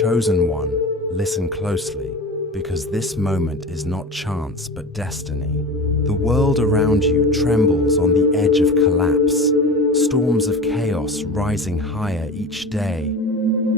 Chosen one, listen closely, because this moment is not chance but destiny. The world around you trembles on the edge of collapse, storms of chaos rising higher each day.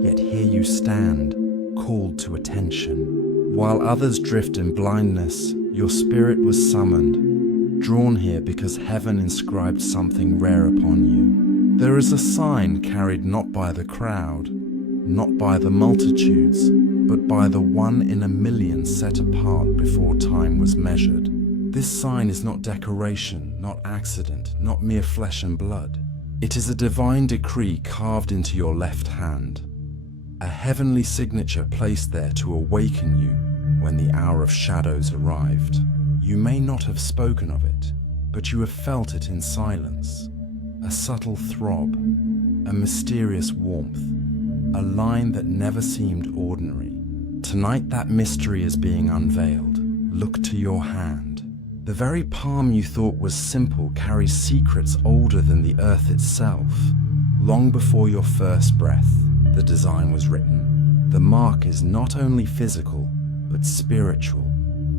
Yet here you stand, called to attention. While others drift in blindness, your spirit was summoned, drawn here because heaven inscribed something rare upon you. There is a sign carried not by the crowd, not by the multitudes, but by the one in a million set apart before time was measured. This sign is not decoration, not accident, not mere flesh and blood. It is a divine decree carved into your left hand, a heavenly signature placed there to awaken you when the hour of shadows arrived. You may not have spoken of it, but you have felt it in silence. A subtle throb, a mysterious warmth, a line that never seemed ordinary. Tonight that mystery is being unveiled. Look to your hand. The very palm you thought was simple carries secrets older than the earth itself. Long before your first breath, the design was written. The mark is not only physical, but spiritual,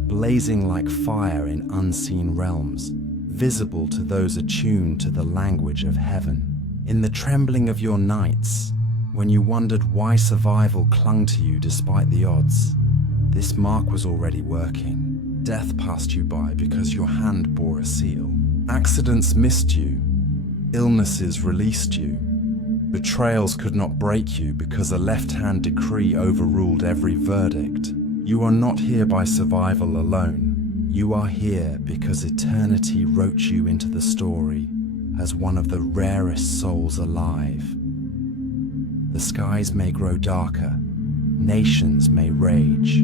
blazing like fire in unseen realms, visible to those attuned to the language of heaven. In the trembling of your nights, when you wondered why survival clung to you despite the odds, this mark was already working. Death passed you by because your hand bore a seal. Accidents missed you. Illnesses released you. Betrayals could not break you because a left-hand decree overruled every verdict. You are not here by survival alone. You are here because eternity wrote you into the story as one of the rarest souls alive. The skies may grow darker, nations may rage,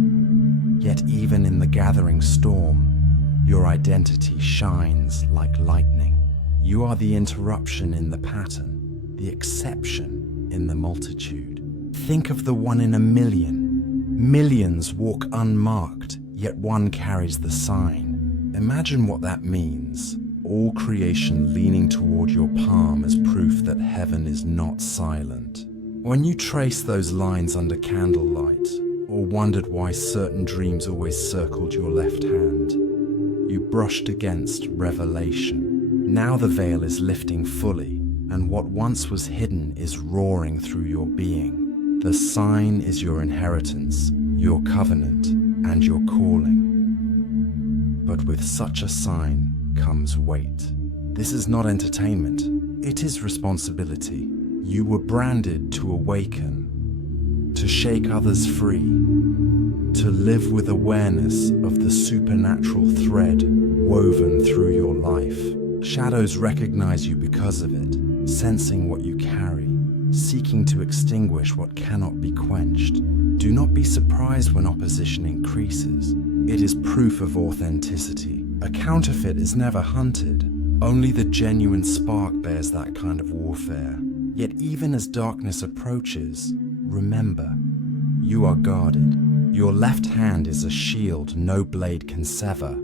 yet even in the gathering storm, your identity shines like lightning. You are the interruption in the pattern, the exception in the multitude. Think of the one in a million. Millions walk unmarked, yet one carries the sign. Imagine what that means. All creation leaning toward your palm as proof that heaven is not silent. When you trace those lines under candlelight, or wondered why certain dreams always circled your left hand, you brushed against revelation. Now the veil is lifting fully, and what once was hidden is roaring through your being. The sign is your inheritance, your covenant, and your calling. But with such a sign comes weight. This is not entertainment, it is responsibility. You were branded to awaken, to shake others free, to live with awareness of the supernatural thread woven through your life. Shadows recognize you because of it, sensing what you carry, seeking to extinguish what cannot be quenched. Do not be surprised when opposition increases. It is proof of authenticity. A counterfeit is never hunted. Only the genuine spark bears that kind of warfare. Yet even as darkness approaches, remember, you are guarded. Your left hand is a shield no blade can sever,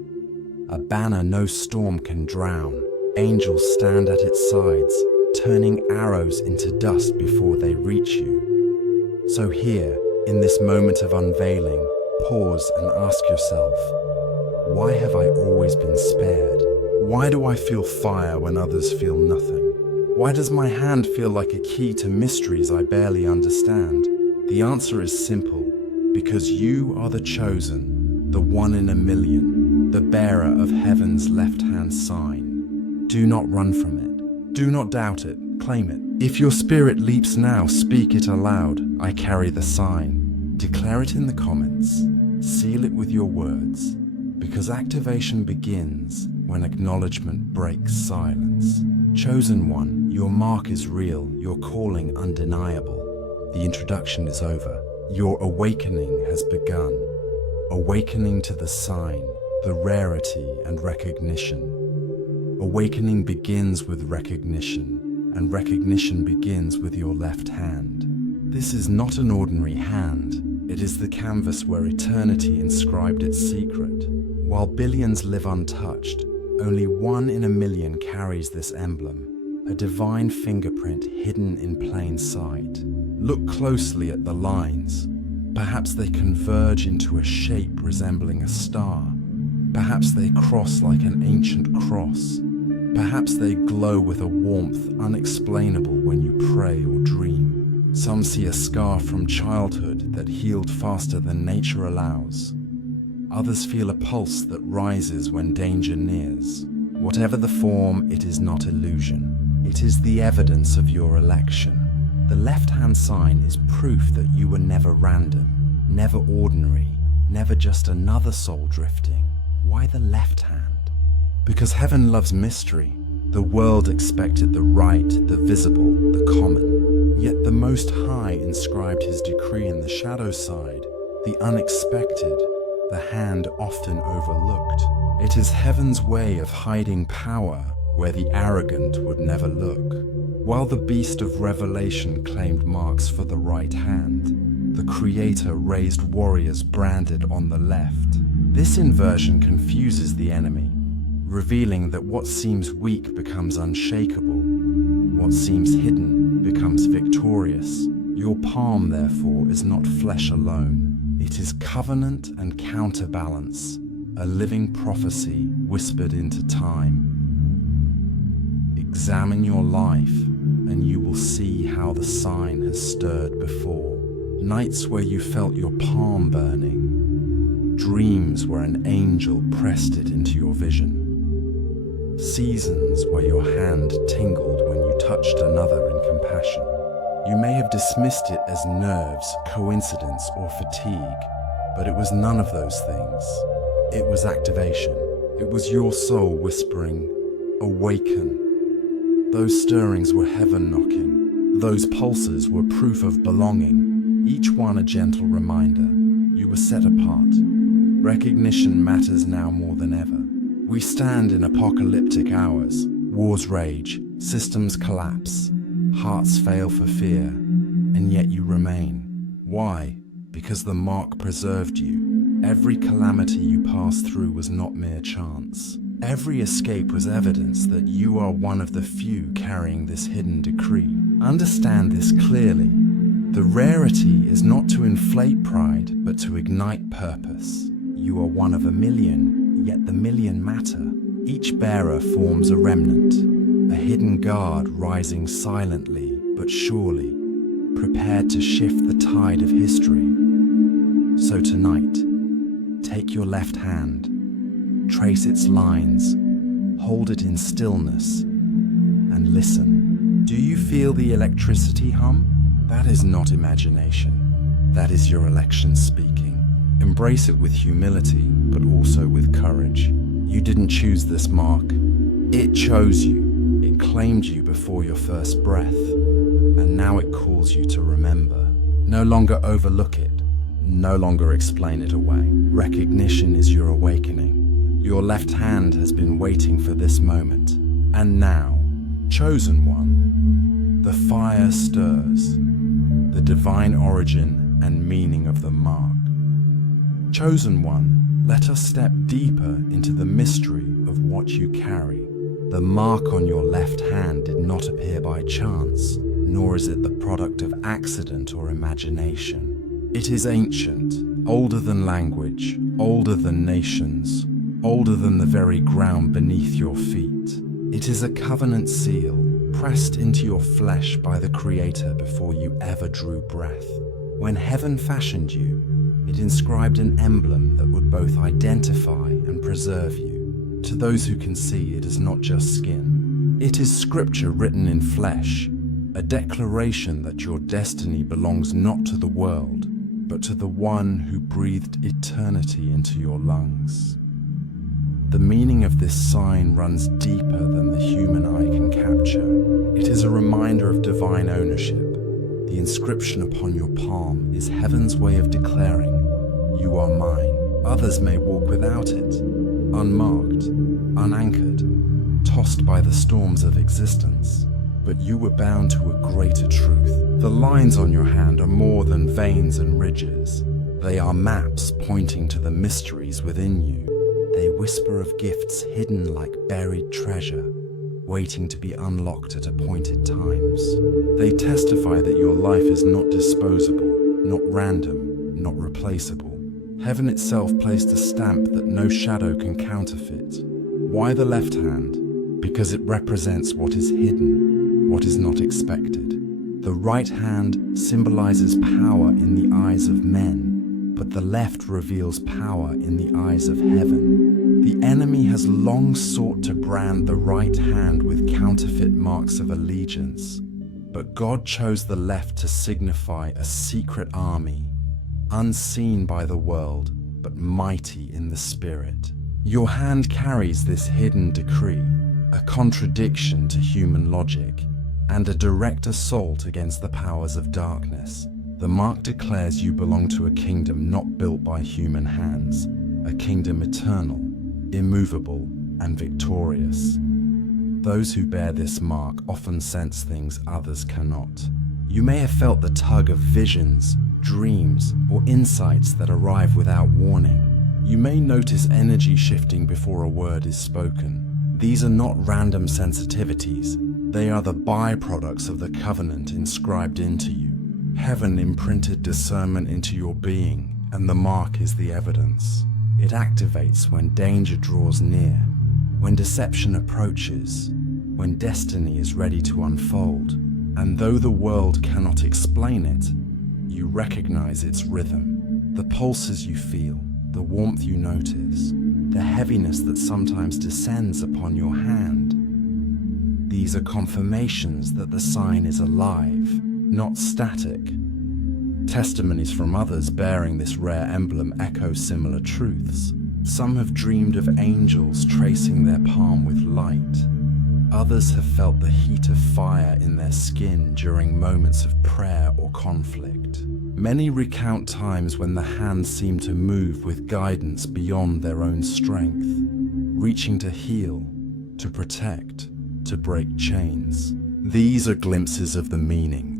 a banner no storm can drown. Angels stand at its sides, turning arrows into dust before they reach you. So here, in this moment of unveiling, pause and ask yourself, why have I always been spared? Why do I feel fire when others feel nothing? Why does my hand feel like a key to mysteries I barely understand? The answer is simple, because you are the chosen, the one in a million, the bearer of heaven's left-hand sign. Do not run from it. Do not doubt it. Claim it. If your spirit leaps now, speak it aloud. I carry the sign. Declare it in the comments. Seal it with your words, because activation begins when acknowledgement breaks silence. Chosen one, your mark is real, your calling undeniable. The introduction is over. Your awakening has begun. Awakening to the sign, the rarity and recognition. Awakening begins with recognition, and recognition begins with your left hand. This is not an ordinary hand. It is the canvas where eternity inscribed its secret. While billions live untouched, only one in a million carries this emblem, a divine fingerprint hidden in plain sight. Look closely at the lines. Perhaps they converge into a shape resembling a star. Perhaps they cross like an ancient cross. Perhaps they glow with a warmth unexplainable when you pray or dream. Some see a scar from childhood that healed faster than nature allows. Others feel a pulse that rises when danger nears. Whatever the form, it is not illusion. It is the evidence of your election. The left-hand sign is proof that you were never random, never ordinary, never just another soul drifting. Why the left hand? Because heaven loves mystery. The world expected the right, the visible, the common. Yet the Most High inscribed his decree in the shadow side, the unexpected, the hand often overlooked. It is heaven's way of hiding power where the arrogant would never look. While the beast of revelation claimed marks for the right hand, the Creator raised warriors branded on the left. This inversion confuses the enemy, revealing that what seems weak becomes unshakable, what seems hidden becomes victorious. Your palm, therefore, is not flesh alone. It is covenant and counterbalance, a living prophecy whispered into time. Examine your life, and you will see how the sign has stirred before. Nights where you felt your palm burning, dreams where an angel pressed it into your vision, seasons where your hand tingled when you touched another in compassion. You may have dismissed it as nerves, coincidence, or fatigue, but it was none of those things. It was activation. It was your soul whispering, "Awaken." Those stirrings were heaven knocking. Those pulses were proof of belonging, each one a gentle reminder. You were set apart. Recognition matters now more than ever. We stand in apocalyptic hours. Wars rage, systems collapse, hearts fail for fear, and yet you remain. Why? Because the mark preserved you. Every calamity you passed through was not mere chance. Every escape was evidence that you are one of the few carrying this hidden decree. Understand this clearly. The rarity is not to inflate pride, but to ignite purpose. You are one of a million, yet the million matter. Each bearer forms a remnant, a hidden guard rising silently but surely, prepared to shift the tide of history. So tonight, take your left hand, trace its lines, hold it in stillness, and listen. Do you feel the electricity hum? That is not imagination. That is your election speaking. Embrace it with humility, but also with courage. You didn't choose this mark. It chose you. It claimed you before your first breath. And now it calls you to remember. No longer overlook it. No longer explain it away. Recognition is your awakening. Your left hand has been waiting for this moment. And now, chosen one, the fire stirs, the divine origin and meaning of the mark. Chosen one, let us step deeper into the mystery of what you carry. The mark on your left hand did not appear by chance, nor is it the product of accident or imagination. It is ancient, older than language, older than nations, older than the very ground beneath your feet. It is a covenant seal, pressed into your flesh by the Creator before you ever drew breath. When heaven fashioned you, it inscribed an emblem that would both identify and preserve you. To those who can see, it is not just skin. It is scripture written in flesh, a declaration that your destiny belongs not to the world, but to the one who breathed eternity into your lungs. The meaning of this sign runs deeper than the human eye can capture. It is a reminder of divine ownership. The inscription upon your palm is heaven's way of declaring, "You are mine." Others may walk without it, unmarked, unanchored, tossed by the storms of existence. But you were bound to a greater truth. The lines on your hand are more than veins and ridges. They are maps pointing to the mysteries within you. They whisper of gifts hidden like buried treasure, waiting to be unlocked at appointed times. They testify that your life is not disposable, not random, not replaceable. Heaven itself placed a stamp that no shadow can counterfeit. Why the left hand? Because it represents what is hidden, what is not expected. The right hand symbolizes power in the eyes of men, but the left reveals power in the eyes of heaven. The enemy has long sought to brand the right hand with counterfeit marks of allegiance, but God chose the left to signify a secret army, unseen by the world, but mighty in the spirit. Your hand carries this hidden decree, a contradiction to human logic, and a direct assault against the powers of darkness. The mark declares you belong to a kingdom not built by human hands, a kingdom eternal, immovable, and victorious. Those who bear this mark often sense things others cannot. You may have felt the tug of visions, dreams, or insights that arrive without warning. You may notice energy shifting before a word is spoken. These are not random sensitivities. They are the byproducts of the covenant inscribed into you. Heaven imprinted discernment into your being, and the mark is the evidence. It activates when danger draws near, when deception approaches, when destiny is ready to unfold. And though the world cannot explain it, you recognize its rhythm, the pulses you feel, the warmth you notice, the heaviness that sometimes descends upon your hand. These are confirmations that the sign is alive, not static. Testimonies from others bearing this rare emblem echo similar truths. Some have dreamed of angels tracing their palm with light. Others have felt the heat of fire in their skin during moments of prayer or conflict. Many recount times when the hand seemed to move with guidance beyond their own strength, reaching to heal, to protect, to break chains. These are glimpses of the meaning.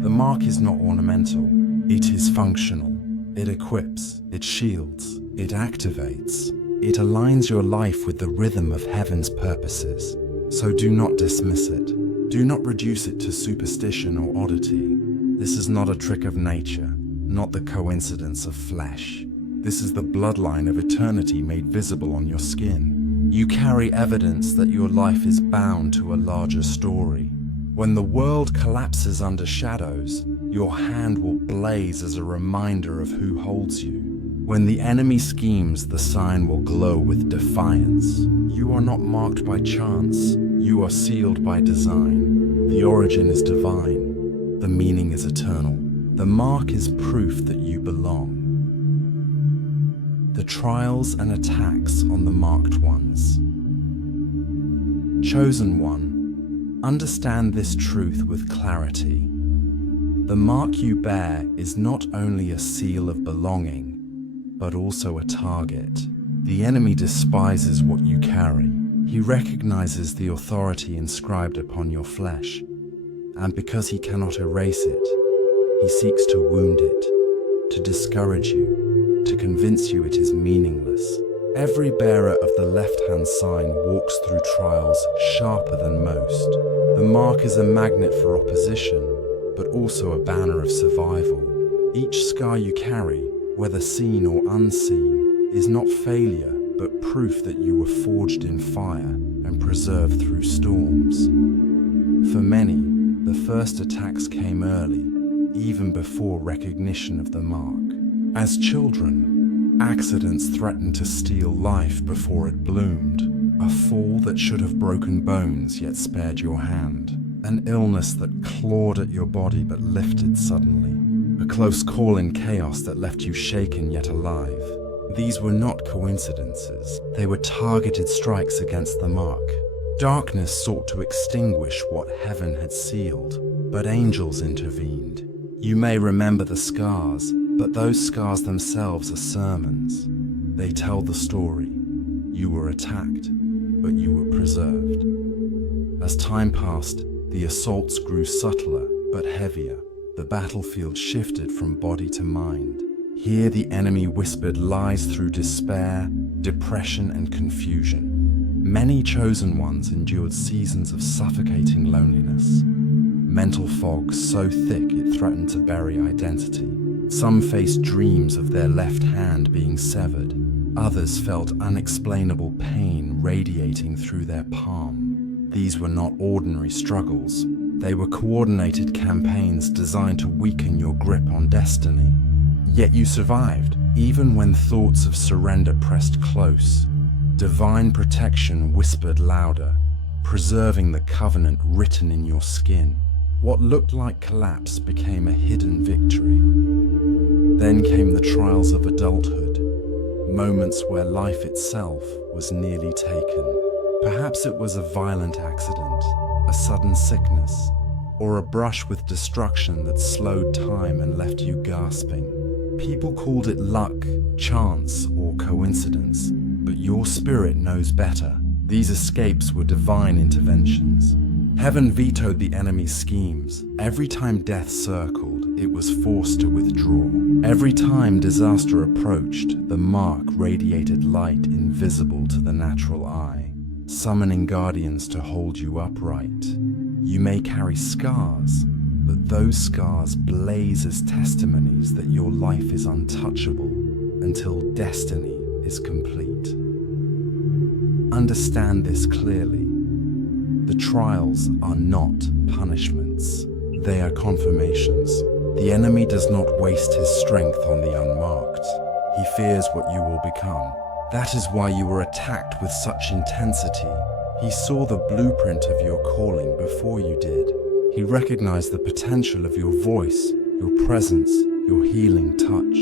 The mark is not ornamental, it is functional. It equips, it shields, it activates. It aligns your life with the rhythm of heaven's purposes. So do not dismiss it. Do not reduce it to superstition or oddity. This is not a trick of nature, not the coincidence of flesh. This is the bloodline of eternity made visible on your skin. You carry evidence that your life is bound to a larger story. When the world collapses under shadows, your hand will blaze as a reminder of who holds you. When the enemy schemes, the sign will glow with defiance. You are not marked by chance, you are sealed by design. The origin is divine, the meaning is eternal. The mark is proof that you belong. The trials and attacks on the marked ones. Chosen one, understand this truth with clarity. The mark you bear is not only a seal of belonging, but also a target. The enemy despises what you carry. He recognizes the authority inscribed upon your flesh, and because he cannot erase it, he seeks to wound it, to discourage you, to convince you it is meaningless. Every bearer of the left-hand sign walks through trials sharper than most. The mark is a magnet for opposition, but also a banner of survival. Each scar you carry, whether seen or unseen, is not failure, but proof that you were forged in fire and preserved through storms. For many, the first attacks came early, even before recognition of the mark. As children, accidents threatened to steal life before it bloomed. A fall that should have broken bones yet spared your hand. An illness that clawed at your body but lifted suddenly. A close call in chaos that left you shaken yet alive. These were not coincidences. They were targeted strikes against the mark. Darkness sought to extinguish what heaven had sealed, but angels intervened. You may remember the scars, but those scars themselves are sermons. They tell the story. You were attacked, but you were preserved. As time passed, the assaults grew subtler, but heavier. The battlefield shifted from body to mind. Here the enemy whispered lies through despair, depression, and confusion. Many chosen ones endured seasons of suffocating loneliness. Mental fog so thick it threatened to bury identity. Some faced dreams of their left hand being severed. Others felt unexplainable pain radiating through their palm. These were not ordinary struggles. They were coordinated campaigns designed to weaken your grip on destiny. Yet you survived, even when thoughts of surrender pressed close. Divine protection whispered louder, preserving the covenant written in your skin. What looked like collapse became a hidden victory. Then came the trials of adulthood, moments where life itself was nearly taken. Perhaps it was a violent accident, a sudden sickness, or a brush with destruction that slowed time and left you gasping. People called it luck, chance, or coincidence, but your spirit knows better. These escapes were divine interventions. Heaven vetoed the enemy's schemes. Every time death circled, it was forced to withdraw. Every time disaster approached, the mark radiated light invisible to the natural eye, summoning guardians to hold you upright. You may carry scars, but those scars blaze as testimonies that your life is untouchable until destiny is complete. Understand this clearly. The trials are not punishments. They are confirmations. The enemy does not waste his strength on the unmarked. He fears what you will become. That is why you were attacked with such intensity. He saw the blueprint of your calling before you did. He recognized the potential of your voice, your presence, your healing touch.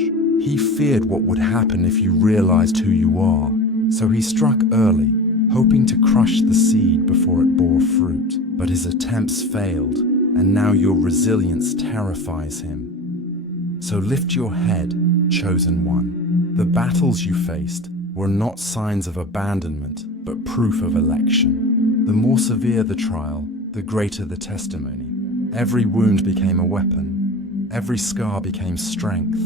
He feared what would happen if you realized who you are. So he struck early, hoping to crush the seed before it bore fruit. But his attempts failed, and now your resilience terrifies him. So lift your head, chosen one. The battles you faced were not signs of abandonment, but proof of election. The more severe the trial, the greater the testimony. Every wound became a weapon. Every scar became strength.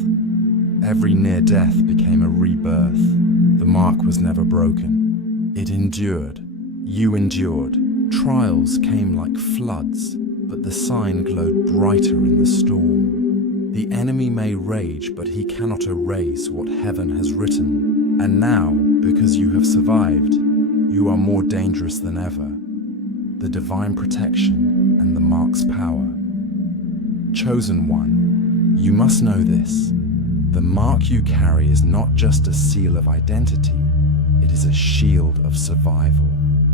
Every near death became a rebirth. The mark was never broken. It endured. You endured. Trials came like floods, but the sign glowed brighter in the storm. The enemy may rage, but he cannot erase what heaven has written. And now, because you have survived, you are more dangerous than ever. The divine protection and the mark's power. Chosen one, you must know this. The mark you carry is not just a seal of identity, it is a shield of survival.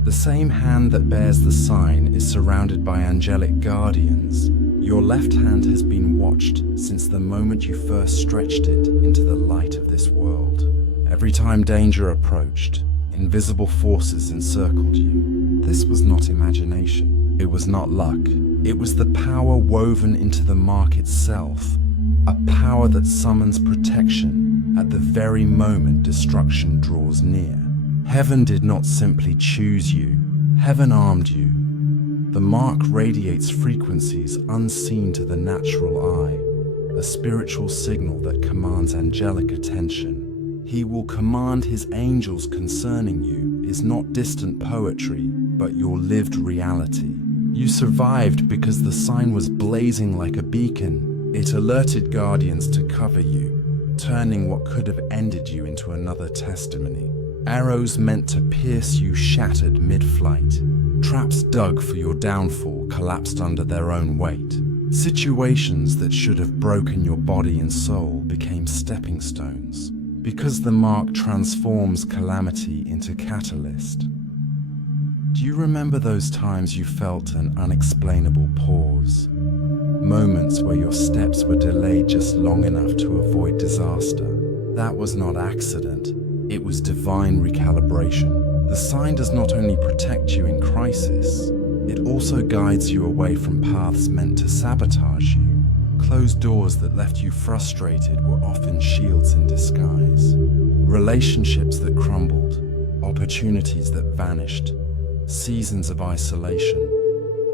The same hand that bears the sign is surrounded by angelic guardians. Your left hand has been watched since the moment you first stretched it into the light of this world. Every time danger approached, invisible forces encircled you. This was not imagination. It was not luck. It was the power woven into the mark itself. A power that summons protection at the very moment destruction draws near. Heaven did not simply choose you. Heaven armed you. The mark radiates frequencies unseen to the natural eye, a spiritual signal that commands angelic attention. He will command his angels concerning you is not distant poetry, but your lived reality. You survived because the sign was blazing like a beacon. It alerted guardians to cover you, turning what could have ended you into another testimony. Arrows meant to pierce you shattered mid-flight. Traps dug for your downfall collapsed under their own weight. Situations that should have broken your body and soul became stepping stones, because the mark transforms calamity into catalyst. Do you remember those times you felt an unexplainable pause? Moments where your steps were delayed just long enough to avoid disaster. That was not accident, it was divine recalibration. The sign does not only protect you in crisis, it also guides you away from paths meant to sabotage you. Closed doors that left you frustrated were often shields in disguise. Relationships that crumbled, opportunities that vanished, seasons of isolation,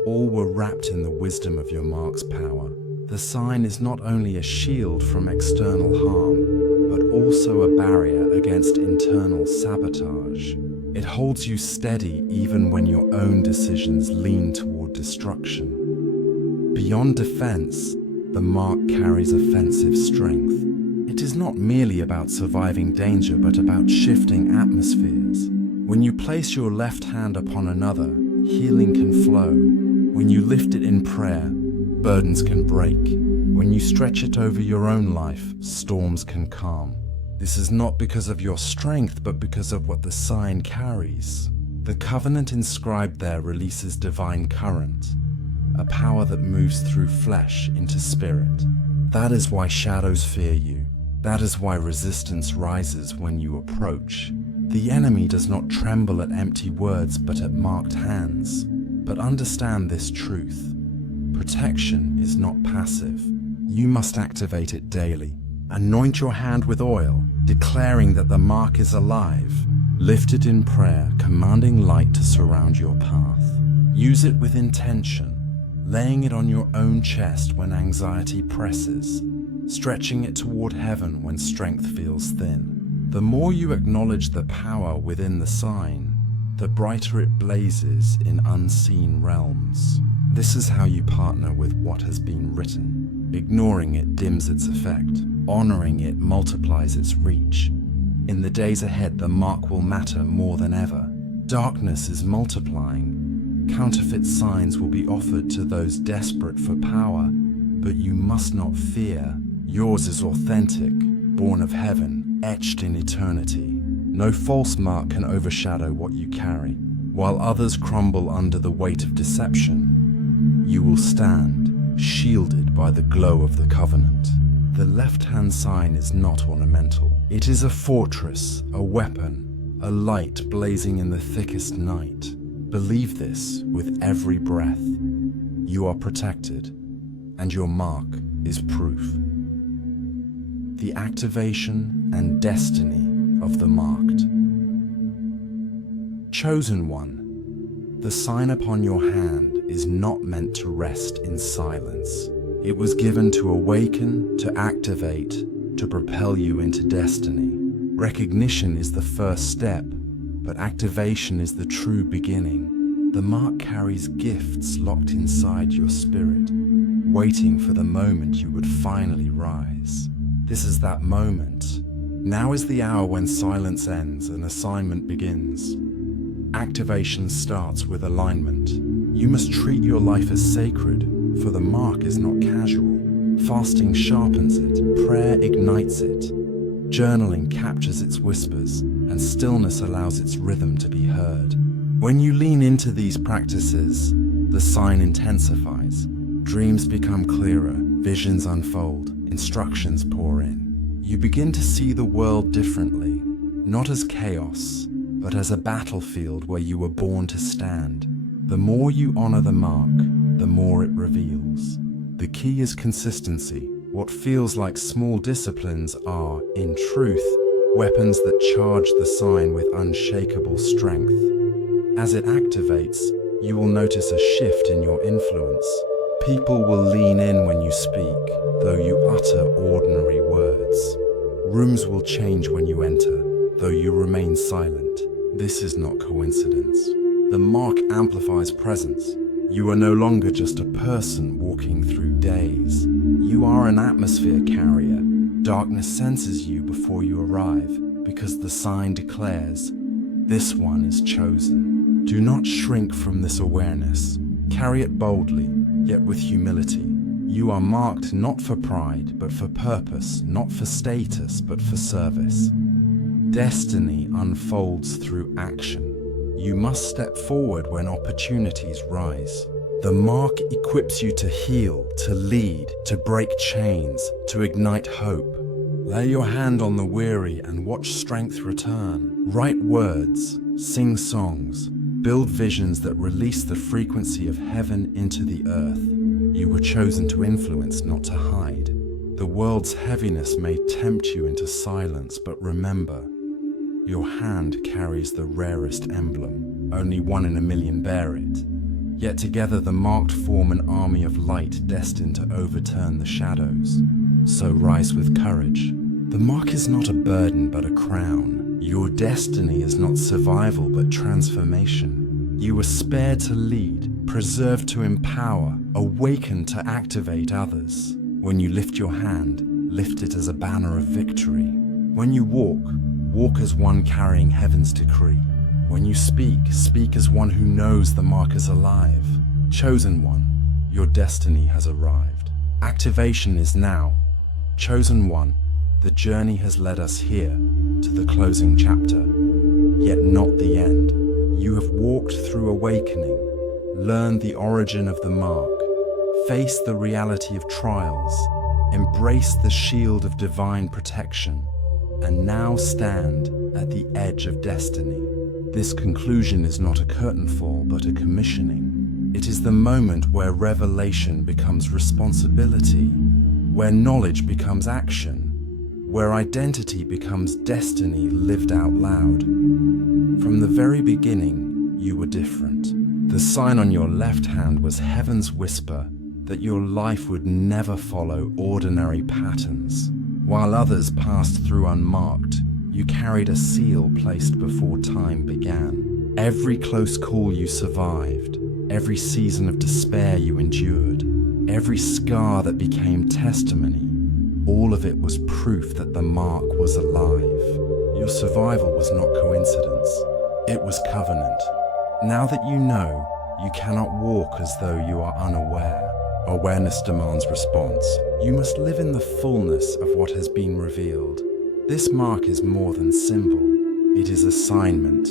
all were wrapped in the wisdom of your mark's power. The sign is not only a shield from external harm, but also a barrier against internal sabotage. It holds you steady even when your own decisions lean toward destruction. Beyond defense, the mark carries offensive strength. It is not merely about surviving danger, but about shifting atmospheres. When you place your left hand upon another, healing can flow. When you lift it in prayer, burdens can break. When you stretch it over your own life, storms can calm. This is not because of your strength, but because of what the sign carries. The covenant inscribed there releases divine current, a power that moves through flesh into spirit. That is why shadows fear you. That is why resistance rises when you approach. The enemy does not tremble at empty words, but at marked hands. But understand this truth. Protection is not passive. You must activate it daily. Anoint your hand with oil, declaring that the mark is alive. Lift it in prayer, commanding light to surround your path. Use it with intention, laying it on your own chest when anxiety presses, stretching it toward heaven when strength feels thin. The more you acknowledge the power within the sign, the brighter it blazes in unseen realms. This is how you partner with what has been written. Ignoring it dims its effect. Honoring it multiplies its reach. In the days ahead, the mark will matter more than ever. Darkness is multiplying. Counterfeit signs will be offered to those desperate for power, but you must not fear. Yours is authentic, born of heaven, etched in eternity. No false mark can overshadow what you carry. While others crumble under the weight of deception, you will stand, shielded by the glow of the covenant. The left-hand sign is not ornamental. It is a fortress, a weapon, a light blazing in the thickest night. Believe this with every breath. You are protected, and your mark is proof. The activation and destiny of the marked. Chosen one, the sign upon your hand is not meant to rest in silence. It was given to awaken, to activate, to propel you into destiny. Recognition is the first step, but activation is the true beginning. The mark carries gifts locked inside your spirit, waiting for the moment you would finally rise. This is that moment. Now is the hour when silence ends and assignment begins. Activation starts with alignment. You must treat your life as sacred, for the mark is not casual. Fasting sharpens it, prayer ignites it, journaling captures its whispers, and stillness allows its rhythm to be heard. When you lean into these practices, the sign intensifies. Dreams become clearer, visions unfold, instructions pour in. You begin to see the world differently, not as chaos, but as a battlefield where you were born to stand. The more you honor the mark, the more it reveals. The key is consistency. What feels like small disciplines are, in truth, weapons that charge the sign with unshakable strength. As it activates, you will notice a shift in your influence. People will lean in when you speak, though you utter ordinary words. Rooms will change when you enter, though you remain silent. This is not coincidence. The mark amplifies presence. You are no longer just a person walking through days. You are an atmosphere carrier. Darkness senses you before you arrive, because the sign declares, "This one is chosen." Do not shrink from this awareness. Carry it boldly, yet with humility. You are marked not for pride, but for purpose, not for status, but for service. Destiny unfolds through action. You must step forward when opportunities rise. The mark equips you to heal, to lead, to break chains, to ignite hope. Lay your hand on the weary and watch strength return. Write words, sing songs, build visions that release the frequency of heaven into the earth. You were chosen to influence, not to hide. The world's heaviness may tempt you into silence, but remember, your hand carries the rarest emblem. Only 1 in a million bear it. Yet together the marked form an army of light destined to overturn the shadows. So rise with courage. The mark is not a burden but a crown. Your destiny is not survival but transformation. You were spared to lead, preserved to empower, awakened to activate others. When you lift your hand, lift it as a banner of victory. When you walk, walk as one carrying heaven's decree. When you speak, speak as one who knows the mark is alive. Chosen one, your destiny has arrived. Activation is now. Chosen one, the journey has led us here to the closing chapter, yet not the end. You have walked through awakening, learned the origin of the mark, faced the reality of trials, embraced the shield of divine protection, and now stand at the edge of destiny. This conclusion is not a curtain fall, but a commissioning. It is the moment where revelation becomes responsibility, where knowledge becomes action, where identity becomes destiny lived out loud. From the very beginning, you were different. The sign on your left hand was heaven's whisper that your life would never follow ordinary patterns. While others passed through unmarked, you carried a seal placed before time began. Every close call you survived, every season of despair you endured, every scar that became testimony, all of it was proof that the mark was alive. Your survival was not coincidence, it was covenant. Now that you know, you cannot walk as though you are unaware. Awareness demands response. You must live in the fullness of what has been revealed. This mark is more than symbol, it is assignment.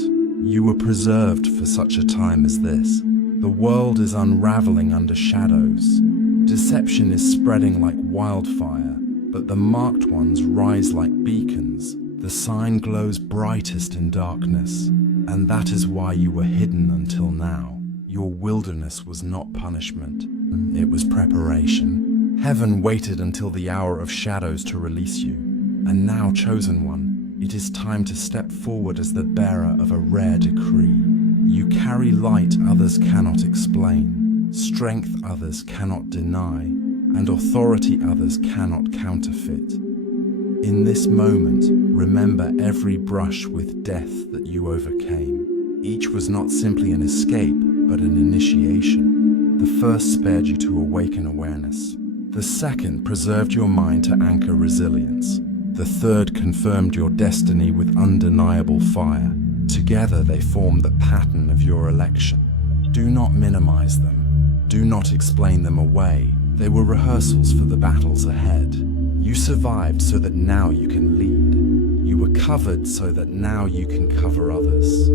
You were preserved for such a time as this. The world is unraveling under shadows. Deception is spreading like wildfire, but the marked ones rise like beacons. The sign glows brightest in darkness, and that is why you were hidden until now. Your wilderness was not punishment, it was preparation. Heaven waited until the hour of shadows to release you. And now, chosen one, it is time to step forward as the bearer of a rare decree. You carry light others cannot explain, strength others cannot deny, and authority others cannot counterfeit. In this moment, remember every brush with death that you overcame. Each was not simply an escape, but an initiation. The first spared you to awaken awareness. The second preserved your mind to anchor resilience. The third confirmed your destiny with undeniable fire. Together they formed the pattern of your election. Do not minimize them. Do not explain them away. They were rehearsals for the battles ahead. You survived so that now you can lead. You were covered so that now you can cover others.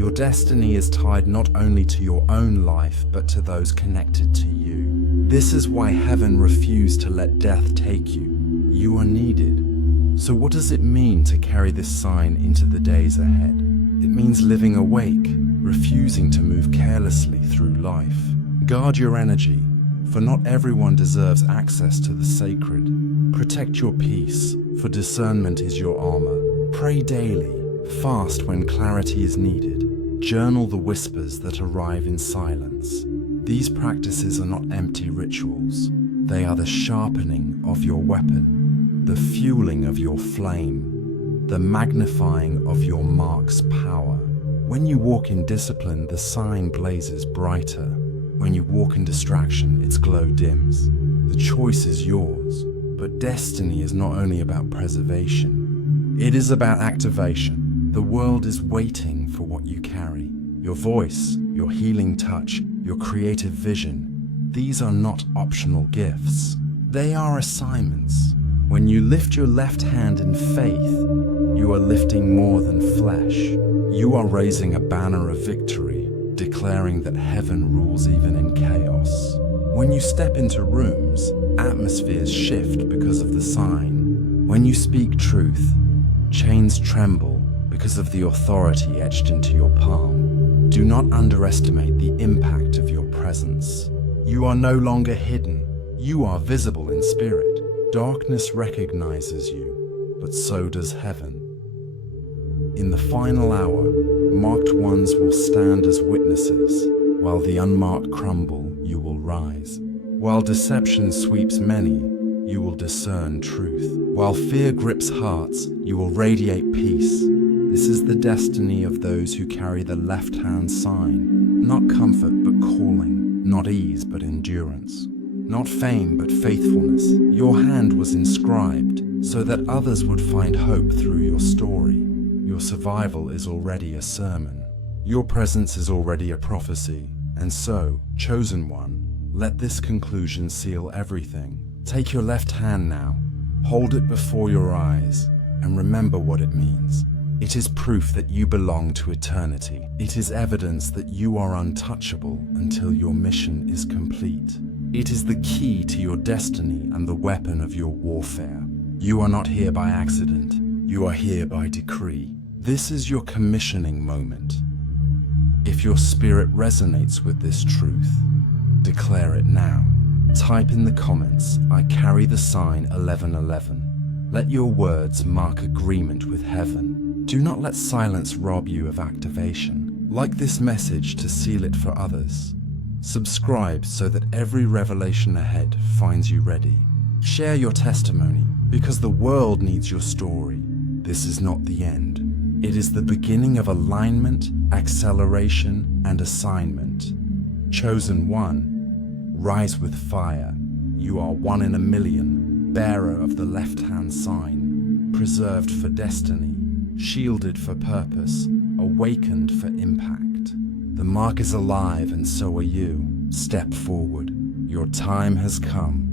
Your destiny is tied not only to your own life, but to those connected to you. This is why heaven refused to let death take you. You are needed. So what does it mean to carry this sign into the days ahead? It means living awake, refusing to move carelessly through life. Guard your energy, for not everyone deserves access to the sacred. Protect your peace, for discernment is your armor. Pray daily, fast when clarity is needed. Journal the whispers that arrive in silence. These practices are not empty rituals. They are the sharpening of your weapon, the fueling of your flame, the magnifying of your mark's power. When you walk in discipline, the sign blazes brighter. When you walk in distraction, its glow dims. The choice is yours, but destiny is not only about preservation. It is about activation. The world is waiting for what you carry. Your voice, your healing touch, your creative vision. These are not optional gifts. They are assignments. When you lift your left hand in faith, you are lifting more than flesh. You are raising a banner of victory, declaring that heaven rules even in chaos. When you step into rooms, atmospheres shift because of the sign. When you speak truth, chains tremble because of the authority etched into your palm. Do not underestimate the impact of your presence. You are no longer hidden. You are visible in spirit. Darkness recognizes you, but so does heaven. In the final hour, marked ones will stand as witnesses. While the unmarked crumble, you will rise. While deception sweeps many, you will discern truth. While fear grips hearts, you will radiate peace. This is the destiny of those who carry the left-hand sign. Not comfort, but calling. Not ease, but endurance. Not fame, but faithfulness. Your hand was inscribed so that others would find hope through your story. Your survival is already a sermon. Your presence is already a prophecy. And so, chosen one, let this conclusion seal everything. Take your left hand now, hold it before your eyes, and remember what it means. It is proof that you belong to eternity. It is evidence that you are untouchable until your mission is complete. It is the key to your destiny and the weapon of your warfare. You are not here by accident. You are here by decree. This is your commissioning moment. If your spirit resonates with this truth, declare it now. Type in the comments, "I carry the sign 1111." Let your words mark agreement with heaven. Do not let silence rob you of activation. Like this message to seal it for others. Subscribe so that every revelation ahead finds you ready. Share your testimony because the world needs your story. This is not the end. It is the beginning of alignment, acceleration, and assignment. Chosen one, rise with fire. You are 1 in a million, bearer of the left-hand sign, preserved for destiny, shielded for purpose, awakened for impact. The mark is alive and so are you. Step forward. Your time has come.